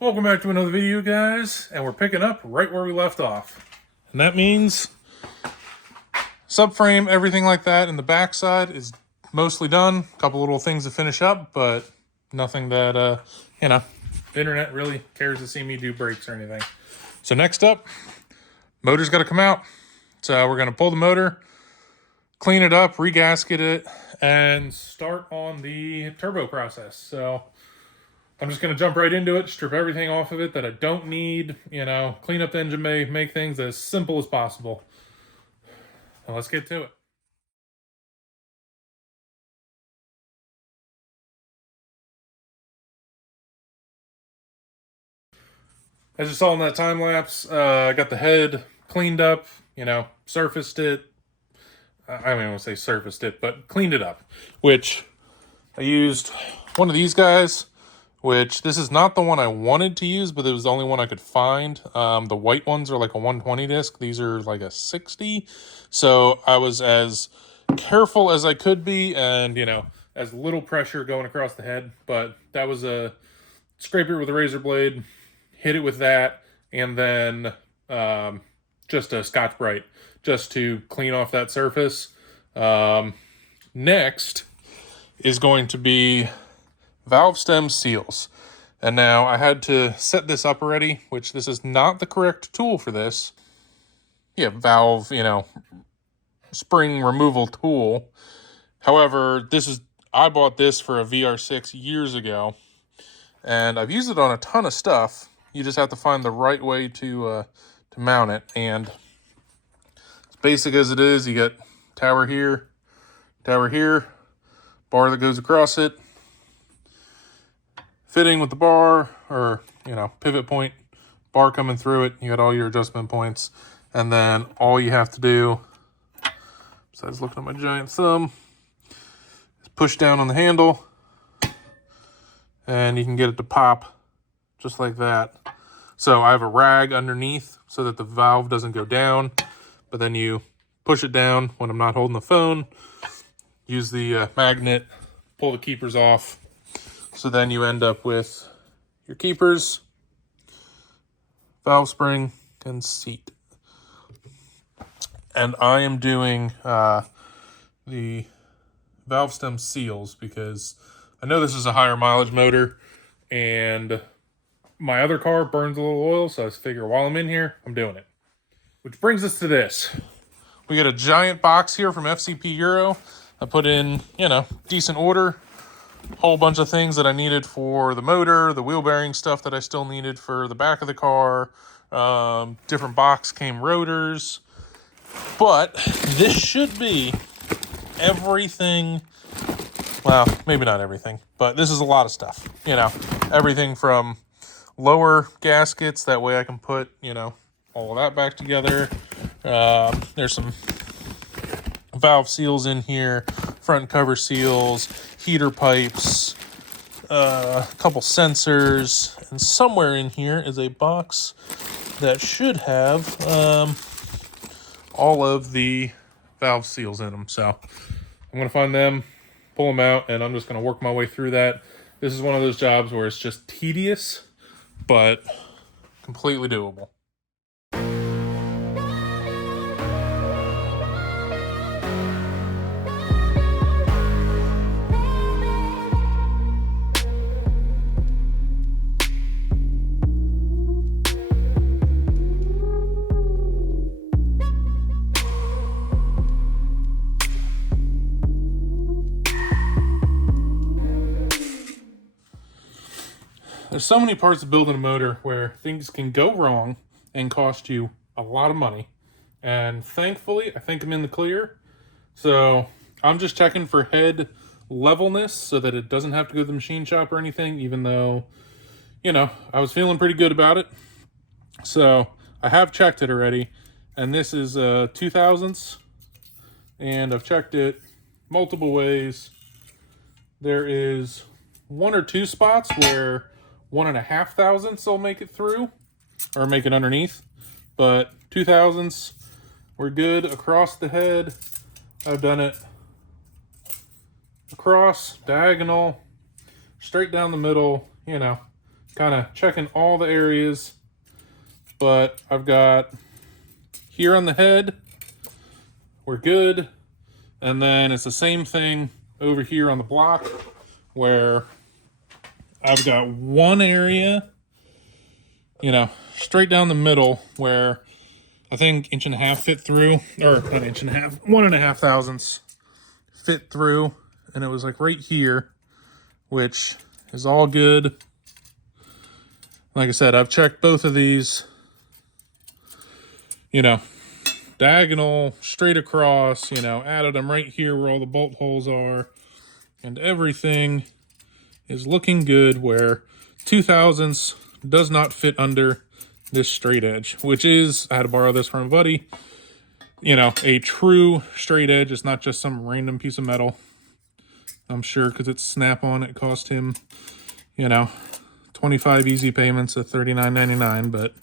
Welcome back to another video, guys, and we're picking up right where we left off. And that means subframe, everything like that, and the backside is mostly done. A couple little things to finish up, but nothing that, the internet really cares to see me do brakes or anything. So next up, motor's got to come out. So we're going to pull the motor, clean it up, regasket it, and start on the turbo process. So I'm just going to jump right into it, strip everything off of it that I don't need, clean up the engine bay, make things as simple as possible. And let's get to it. As you saw in that time lapse, I got the head cleaned up, surfaced it. I don't want to say surfaced it, but cleaned it up, which I used one of these guys, which this is not the one I wanted to use, but it was the only one I could find. The white ones are like a 120 disc. These are like a 60. So I was as careful as I could be and, as little pressure going across the head. But that was a scrape it with a razor blade, hit it with that, and then just a Scotch-Brite just to clean off that surface. Next is going to be valve stem seals. And now I had to set this up already, which this is not the correct tool for this. Valve, spring removal tool. However, I bought this for a VR6 years ago, and I've used it on a ton of stuff. You just have to find the right way to mount it. And as basic as it is, you get tower here, bar that goes across it, fitting with the bar, or, pivot point, bar coming through it. You got all your adjustment points. And then all you have to do, besides looking at my giant thumb, is push down on the handle, and you can get it to pop just like that. So I have a rag underneath so that the valve doesn't go down, but then you push it down when I'm not holding the phone, use the magnet, pull the keepers off. So then you end up with your keepers, valve spring, and seat. And I am doing the valve stem seals because I know this is a higher mileage motor, and my other car burns a little oil, so I just figure while I'm in here, I'm doing it. Which brings us to this. We got a giant box here from FCP Euro. I put in, decent order. Whole bunch of things that I needed for the motor, the wheel bearing stuff that I still needed for the back of the car. Different box came rotors. But this should be everything. Well, maybe not everything, but this is a lot of stuff. Everything from lower gaskets. That way I can put, all of that back together. There's some valve seals in here, front cover seals, heater pipes, a couple sensors, and somewhere in here is a box that should have all of the valve seals in them. So I'm going to find them, pull them out, and I'm just going to work my way through that. This is one of those jobs where it's just tedious, but completely doable. There's so many parts of building a motor where things can go wrong and cost you a lot of money. And thankfully, I think I'm in the clear. So I'm just checking for head levelness so that it doesn't have to go to the machine shop or anything, even though, I was feeling pretty good about it. So I have checked it already. And this is 2/1000. And I've checked it multiple ways. There is one or two spots where 1.5 thousandths will make it through or make it underneath, but 2/1000ths, we're good across the head. I've done it across, diagonal, straight down the middle, kind of checking all the areas, but I've got here on the head, we're good. And then it's the same thing over here on the block where I've got one area, you know, straight down the middle where I think 1.5 fit through, or not 1.5, 1.5 thousandths fit through. And it was like right here, which is all good. Like I said, I've checked both of these, you know, diagonal, straight across, you know, added them right here where all the bolt holes are, and everything is looking good where 2 thousandths does not fit under this straight edge, which is, I had to borrow this from a buddy, you know, a true straight edge. It's not just some random piece of metal. I'm sure because it's Snap-on, it cost him, you know, 25 easy payments of $39.99, but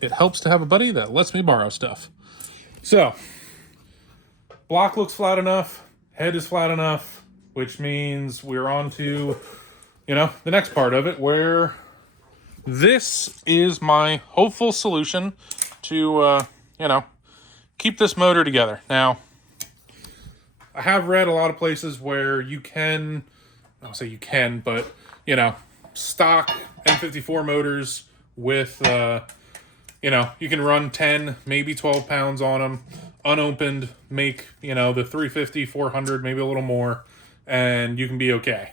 it helps to have a buddy that lets me borrow stuff. So, block looks flat enough, head is flat enough, which means we're on to, you know, the next part of it, where this is my hopeful solution to, you know, keep this motor together. Now, I have read a lot of places where you can, I'll say you can, but, you know, stock M54 motors with, you know, you can run 10, maybe 12 pounds on them, unopened, make, you know, the 350, 400, maybe a little more, and you can be okay.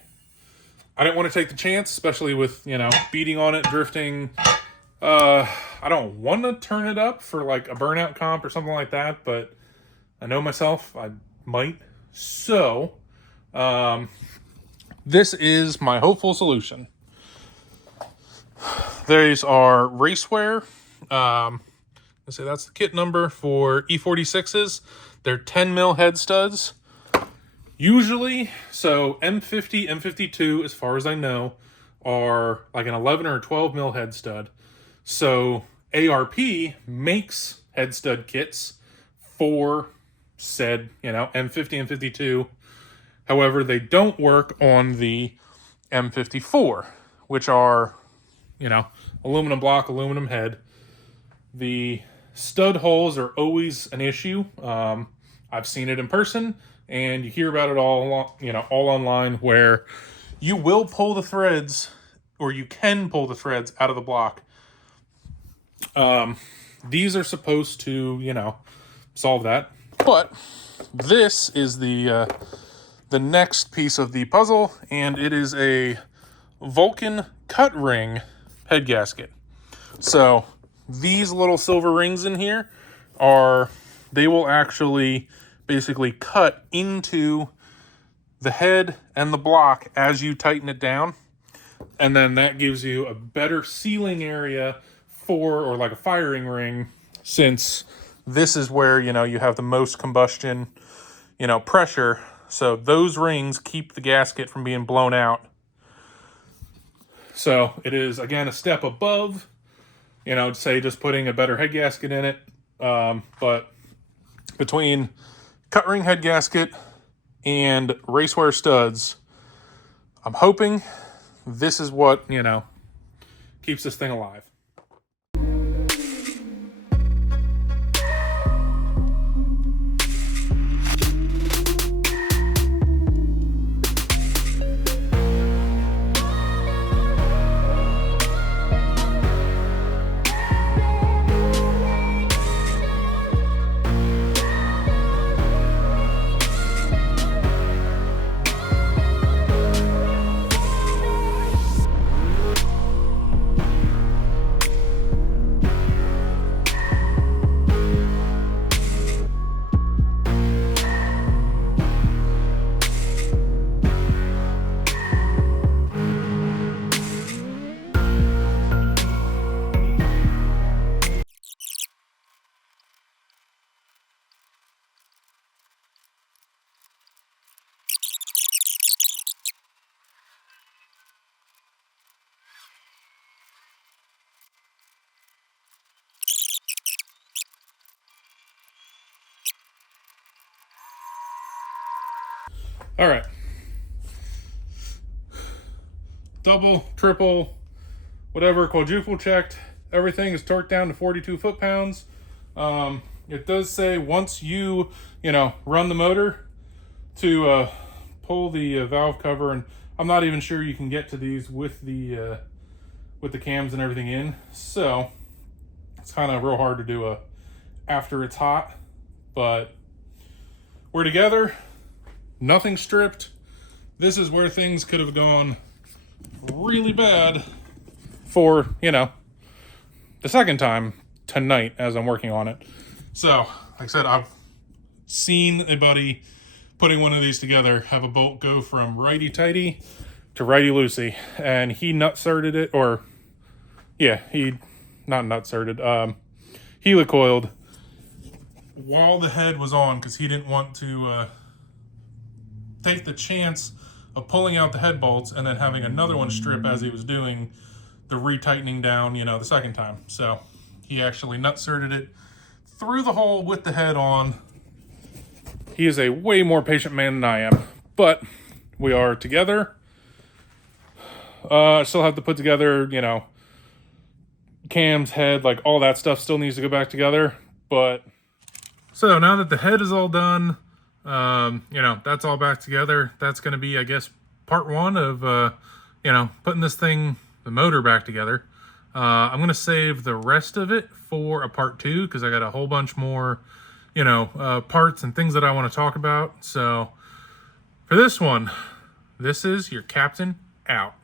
I didn't want to take the chance, especially with, you know, beating on it, drifting. I don't want to turn it up for like a burnout comp or something like that, but I know myself, I might. So, this is my hopeful solution. These are racewear. Let's say that's the kit number for E46s. They're 10 mil head studs. Usually, so M50, M52, as far as I know, are like an 11 or 12 mil head stud. So ARP makes head stud kits for said, you know, M50 and 52. However, they don't work on the M54, which are, you know, aluminum block, aluminum head. The stud holes are always an issue. I've seen it in person, and you hear about it all, you know, all online, where you will pull the threads, or you can pull the threads out of the block. These are supposed to, you know, solve that. But this is the next piece of the puzzle, and it is a Vulcan Cutring Headgasket. So these little silver rings in here they will actually basically cut into the head and the block as you tighten it down. And then that gives you a better sealing area or like a firing ring, since this is where, you know, you have the most combustion, you know, pressure. So those rings keep the gasket from being blown out. So it is, again, a step above, you know, say just putting a better head gasket in it. But between Cutring Headgasket and racewear studs, I'm hoping this is what, you know, keeps this thing alive. All right. double, triple, whatever, quadruple checked. Everything is torqued down to 42 foot-pounds. It does say once you run the motor to pull the valve cover, and I'm not even sure you can get to these with the cams and everything in, so it's kind of real hard to do after it's hot. But we're together, nothing stripped. This is where things could have gone really bad for the second time tonight as I'm working on it. So like I said, I've seen a buddy putting one of these together have a bolt go from righty tighty to righty loosey, and he nut-certed it, or yeah, he not nut-certed, helicoiled while the head was on, because he didn't want to take the chance of pulling out the head bolts and then having another one strip as he was doing the retightening down, the second time. So he actually nut-certed it through the hole with the head on. He is a way more patient man than I am, but we are together. I still have to put together, cams, head, like all that stuff still needs to go back together. But so now that the head is all done, that's all back together. That's going to be, I guess, part one of, putting this thing, the motor, back together. I'm going to save the rest of it for a part two, because I got a whole bunch more, parts and things that I want to talk about. So for this one, this is your captain out.